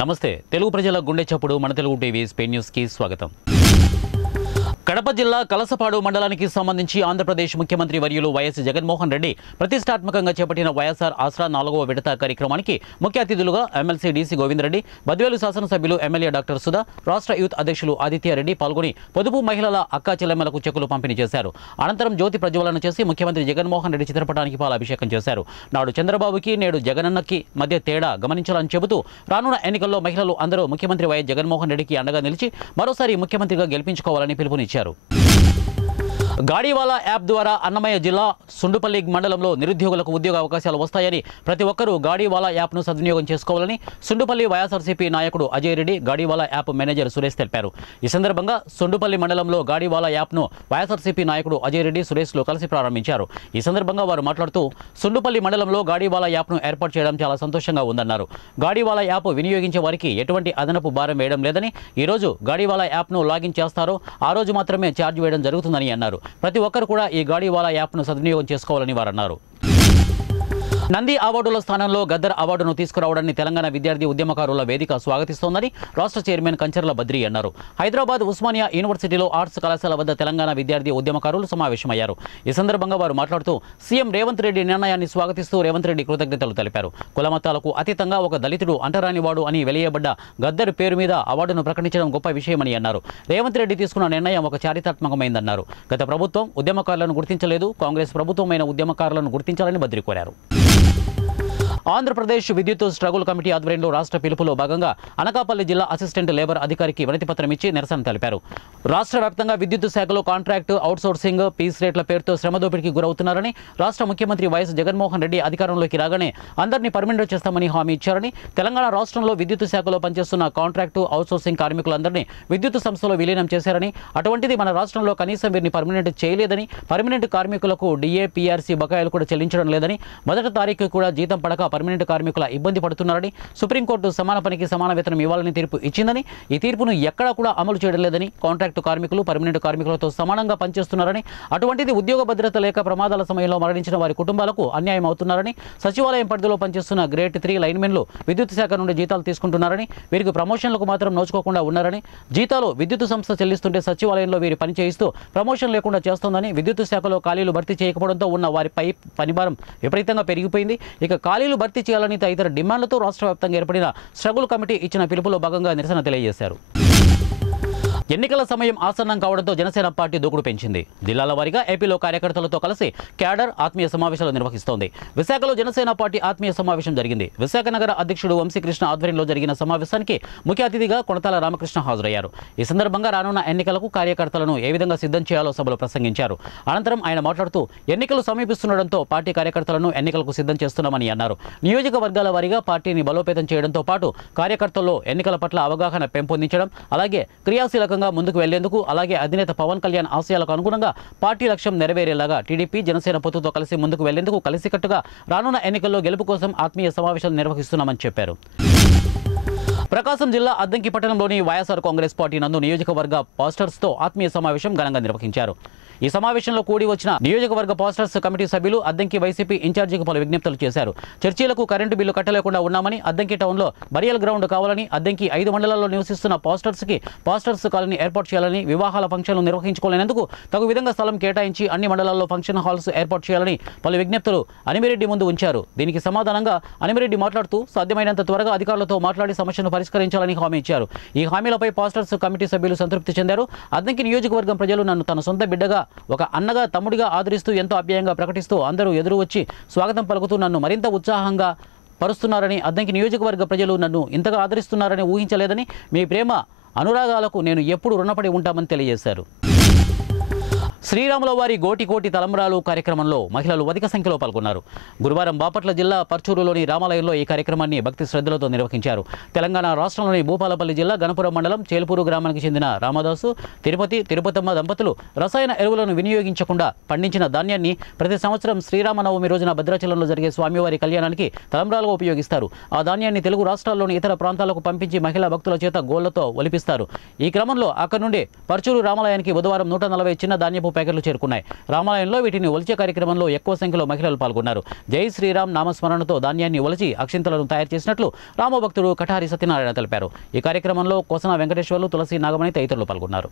నమస్తే తెలుగు ప్రజల గుండె చప్పుడు మన తెలుగు టీవీ స్పెయిన్ న్యూస్ కి స్వాగతం। కడప జిల్లా కలసపాడు మండలానికి సంబంధించి ఆంధ్రప్రదేశ్ ముఖ్యమంత్రి వర్యులు వైఎస్ జగన్మోహన్ రెడ్డి ప్రతిష్టాత్మకంగా చేపట్టిన వైఎస్ఆర్ ఆసరా 4వ విడత కార్యక్రమానికి ముఖ్య అతిథులుగా ఎమ్మెల్సీ డీసీ గోవిందరెడ్డి, బద్వేలు శాసనసభ్యులు ఎమ్మెల్యే డాక్టర్ సుధా, రాష్ట్ర యూత్ అధ్యక్షులు ఆదిత్యారెడ్డి పాల్గొని పొదుపు మహిళల అక్కా చెల్లెమ్మలకు చెక్కులు పంపిణీ చేశారు। అనంతరం జ్యోతి ప్రజ్వలన చేసి ముఖ్యమంత్రి జగన్మోహన్ రెడ్డి చిత్రపటానికి పాలాభిషేకం చేశారు। నాడు చంద్రబాబుకి నేడు జగనన్నకి మధ్య తేడా గమనించాలని చెబుతూ రానున్న ఎన్నికల్లో మహిళలు అందరూ ముఖ్యమంత్రి వైఎస్ జగన్మోహన్ రెడ్డికి అండగా నిలిచి మరోసారి ముఖ్యమంత్రిగా గెలిపించుకోవాలని పిలుపునిచ్చారు। గాడివాలా యాప్ ద్వారా అన్నమయ్య జిల్లా సుండుపల్లి మండలంలో నిరుద్యోగులకు ఉద్యోగ అవకాశాలు వస్తాయని ప్రతి ఒక్కరూ గాడివాలా యాప్ను సద్వినియోగం చేసుకోవాలని సుండుపల్లి వైఎస్ఆర్సీపీ నాయకుడు అజయ్ రెడ్డి, గాడివాలా యాప్ మేనేజర్ సురేష్ తెలిపారు। ఈ సందర్భంగా సుండుపల్లి మండలంలో గాడివాలా యాప్ను వైఎస్ఆర్సీపీ నాయకుడు అజయ్ రెడ్డి, సురేష్లు కలిసి ప్రారంభించారు। ఈ సందర్భంగా వారు మాట్లాడుతూ సుండుపల్లి మండలంలో గాడివాలా యాప్ను ఏర్పాటు చేయడం చాలా సంతోషంగా ఉందన్నారు। గాడివాలా యాప్ వినియోగించే వారికి ఎటువంటి అదనపు భారం వేయడం లేదని, ఈ రోజు గాడివాలా యాప్ను లాగిన్ చేస్తారో ఆ రోజు మాత్రమే ఛార్జ్ వేయడం జరుగుతుందని అన్నారు। ప్రతి ఒక్కరు కూడా ఈ గాడివాలా యాప్ను సద్వినియోగం చేసుకోవాలని వారు అన్నారు। నంది అవార్డుల స్థానంలో గద్దర్ అవార్డును తీసుకురావడాన్ని తెలంగాణ విద్యార్థి ఉద్యమకారుల వేదిక స్వాగతిస్తోందని రాష్ట్ర చైర్మన్ కంచర్ల బద్రి అన్నారు। హైదరాబాద్ ఉస్మానియా యూనివర్సిటీలో ఆర్ట్స్ కళాశాల వద్ద తెలంగాణ విద్యార్థి ఉద్యమకారులు సమావేశమయ్యారు। ఈ సందర్భంగా వారు మాట్లాడుతూ సీఎం రేవంత్ రెడ్డి నిర్ణయాన్ని స్వాగతిస్తూ రేవంత్ రెడ్డి కృతజ్ఞతలు తెలిపారు। కులమతాలకు అతీతంగా ఒక దళితుడు అంటరానివాడు అని వెలియబడ్డ గద్దర్ పేరు మీద అవార్డును ప్రకటించడం గొప్ప విషయమని అన్నారు। రేవంత్ రెడ్డి తీసుకున్న నిర్ణయం ఒక చారిత్రాత్మకమైందన్నారు। గత ప్రభుత్వం ఉద్యమకారులను గుర్తించలేదు, కాంగ్రెస్ ప్రభుత్వమైన ఉద్యమకారులను గుర్తించాలని బద్రి కోరారు। ఆంధ్రప్రదేశ్ విద్యుత్ స్ట్రగుల్ కమిటీ ఆధ్వర్యంలో రాష్ట్ర పిలుపులో భాగంగా అనకాపల్లి జిల్లా అసిస్టెంట్ లేబర్ అధికారికి వినతిపత్రం ఇచ్చి నిరసన తెలిపారు। రాష్ట్ర వ్యాప్తంగా విద్యుత్ శాఖలో కాంట్రాక్ట్, అవుట్సోర్సింగ్, పీస్ రేట్ల పేరుతో శ్రమ దోపిడీకి గురవుతున్నారని, రాష్ట్ర ముఖ్యమంత్రి వైఎస్ జగన్మోహన్ రెడ్డి అధికారంలోకి రాగానే అందరినీ పర్మనెంట్ చేస్తామని హామీ ఇచ్చారని, తెలంగాణ రాష్ట్రంలో విద్యుత్ శాఖలో పనిచేస్తున్న కాంట్రాక్టు, అవుట్సోర్సింగ్ కార్మికులందరినీ విద్యుత్ సంస్థలో విలీనం చేశారని, అటువంటిది మన రాష్ట్రంలో కనీసం వీరిని పర్మనెంట్ చేయలేదని, పర్మనెంట్ కార్మికులకు డిఏ, పీఆర్సీ బకాయిలు కూడా చెల్లించడం లేదని, మొదటి తారీఖు కూడా జీతం పడక పర్మనెంట్ కార్మికుల ఇబ్బంది పడుతున్నారని, సుప్రీంకోర్టు సమాన పనికి సమాన వేతనం ఇవ్వాలని తీర్పు ఇచ్చిందని, ఈ తీర్పును ఎక్కడా కూడా అమలు చేయడం లేదని, కాంట్రాక్టు కార్మికులు పర్మనెంట్ కార్మికులతో సమానంగా పనిచేస్తున్నారని, అటువంటిది ఉద్యోగ భద్రత లేక ప్రమాదాల సమయంలో మరణించిన వారి కుటుంబాలకు అన్యాయం అవుతున్నారని, సచివాలయం పరిధిలో పనిచేస్తున్న గ్రేడ్ 3 లైన్మెన్లు విద్యుత్ శాఖ నుండి జీతాలు తీసుకుంటున్నారని, వీరికి ప్రమోషన్లకు మాత్రం నోచుకోకుండా ఉన్నారని, జీతాలు విద్యుత్ సంస్థ చెల్లిస్తుంటే సచివాలయంలో వీరి పని చేయిస్తూ ప్రమోషన్ లేకుండా చేస్తోందని, విద్యుత్ శాఖలో ఖాళీలు భర్తీ చేయకపోవడంతో ఉన్న వారిపై పనిభారం విపరీతంగా పెరిగిపోయింది। ఇక ఖాళీలు భర్తీ చేయాలని తదితర డిమాండ్లతో రాష్ట్ర వ్యాప్తంగా ఏర్పడిన స్ట్రగుల్ కమిటీ ఇచ్చిన పిలుపులో భాగంగా నిరసన తెలియజేశారు। ఎన్నికల సమయం ఆసన్నం కావడంతో జనసేన పార్టీ దూకుడు పెంచింది। జిల్లాల వారీగా ఏపీలో కార్యకర్తలతో కలిసి క్యాడర్ ఆత్మీయ సమావేశాలు నిర్వహిస్తోంది। విశాఖలో జనసేన పార్టీ ఆత్మీయ సమావేశం జరిగింది। విశాఖ నగర అధ్యక్షుడు వంశీకృష్ణ ఆధ్వర్యంలో జరిగిన సమావేశానికి ముఖ్య అతిథిగా కొణతాల రామకృష్ణ హాజరయ్యారు। ఈ సందర్భంగా రానున్న ఎన్నికలకు కార్యకర్తలను ఏ విధంగా సిద్ధం చేయాలో సభలో ప్రసంగించారు। అనంతరం ఆయన మాట్లాడుతూ ఎన్నికలు సమీపిస్తుండటంతో పార్టీ కార్యకర్తలను ఎన్నికలకు సిద్ధం చేస్తున్నామని అన్నారు। నియోజకవర్గాల వారీగా పార్టీని బలోపేతం చేయడంతో పాటు కార్యకర్తల్లో ఎన్నికల పట్ల అవగాహన పెంపొందించడం, అలాగే క్రియాశీలక ముందుకు వెళ్లేందుకు, అలాగే అధినేత పవన్ కళ్యాణ్ ఆశయాలకు అనుగుణంగా పార్టీ లక్ష్యం నెరవేరేలాగా టీడీపీ, జనసేన పొత్తుతో కలిసి ముందుకు వెళ్లేందుకు కలిసికట్టుగా రానున్న ఎన్నికల్లో గెలుపు కోసం ఆత్మీయ సమావేశాలు నిర్వహిస్తున్నామని చెప్పారు। ప్రకాశం జిల్లా అద్దంకి పట్టణంలోని వైఎస్ఆర్ కాంగ్రెస్ పార్టీ నందు నియోజకవర్గ పాస్టర్స్తో ఆత్మీయ సమావేశం ఘనంగా నిర్వహించారు। ఈ సమావేశంలో కూడి వచ్చిన నియోజకవర్గ పాస్టర్స్ కమిటీ సభ్యులు అద్దంకి వైసీపీ ఇన్ఛార్జికి పలు విజ్ఞప్తులు చేశారు। చర్చీలకు కరెంటు బిల్లు కట్టలేకుండా ఉన్నామని, అద్దంకి టౌన్లో బరియల్ గ్రౌండ్ కావాలని, అద్దంకి 5 మండలాల్లో నివసిస్తున్న పాస్టర్స్ కాలనీ ఏర్పాటు చేయాలని, వివాహాల ఫంక్షన్లు నిర్వహించుకోలేనందుకు తగు విధంగా స్థలం కేటాయించి అన్ని మండలాల్లో ఫంక్షన్ హాల్స్ ఏర్పాటు చేయాలని పలు విజ్ఞప్తులు అనిమిరెడ్డి ముందు ఉంచారు। దీనికి సమాధానంగా అనిమిరెడ్డి మాట్లాడుతూ సాధ్యమైనంత త్వరగా అధికారులతో మాట్లాడి సమస్యను పరిష్కరించాలని హామీ ఇచ్చారు। ఈ హామీలపై పాస్టర్స్ కమిటీ సభ్యులు సంతృప్తి చెందారు। అద్దంకి నియోజకవర్గం ప్రజలు నన్ను తన సొంత బిడ్డగా, ఒక అన్నగా, తమ్ముడిగా ఆదరిస్తూ ఎంతో అభ్యాయంగా ప్రకటిస్తూ అందరూ ఎదురు వచ్చి స్వాగతం పలుకుతూ నన్ను మరింత ఉత్సాహంగా పరుస్తున్నారని, అద్దంకి నియోజకవర్గ ప్రజలు నన్ను ఇంతగా ఆదరిస్తున్నారని ఊహించలేదని, మీ ప్రేమ అనురాగాలకు నేను ఎప్పుడు రుణపడి ఉంటామని తెలియజేశారు। శ్రీరాముల వారి కోటి తలంబ్రాలు కార్యక్రమంలో మహిళలు అధిక సంఖ్యలో పాల్గొన్నారు। గురువారం బాపట్ల జిల్లా పర్చూరులోని రామాలయంలో ఈ కార్యక్రమాన్ని భక్తి శ్రద్ధలతో నిర్వహించారు। తెలంగాణ రాష్ట్రంలోని భూపాలపల్లి జిల్లా గణపురం మండలం చేల్పూరు గ్రామానికి చెందిన రామదాసు, తిరుపతమ్మ దంపతులు రసాయన ఎరువులను వినియోగించకుండా పండించిన ధాన్యాన్ని ప్రతి సంవత్సరం శ్రీరామనవమి రోజున భద్రాచలంలో జరిగే స్వామివారి కళ్యాణానికి తలంబ్రాలుగా ఉపయోగిస్తారు। ఆ ధాన్యాన్ని తెలుగు రాష్ట్రాల్లోని ఇతర ప్రాంతాలకు పంపించి మహిళా భక్తుల చేత గోళ్లతో ఒలిపిస్తారు। ఈ క్రమంలో అక్కడి నుండి పర్చూరు రామాలయానికి బుధవారం 140 చిన్న ధాన్యపు ప్యాకెట్లు చేరుకున్నాయి. రామాలయంలో వీటిని ఒలిచే కార్యక్రమంలో ఎక్కువ సంఖ్యలో మహిళలు పాల్గొన్నారు. జై శ్రీరామ్ నామస్మరణతో ధాన్యాన్ని ఒలిచి అక్షింతలను తయారు చేసినట్లు రామభక్తుడు కఠారి సత్యనారాయణ తెలిపారు. ఈ కార్యక్రమంలో కోసన వెంకటేశ్వర్లు, తులసి నాగమణి తదితరులు పాల్గొన్నారు.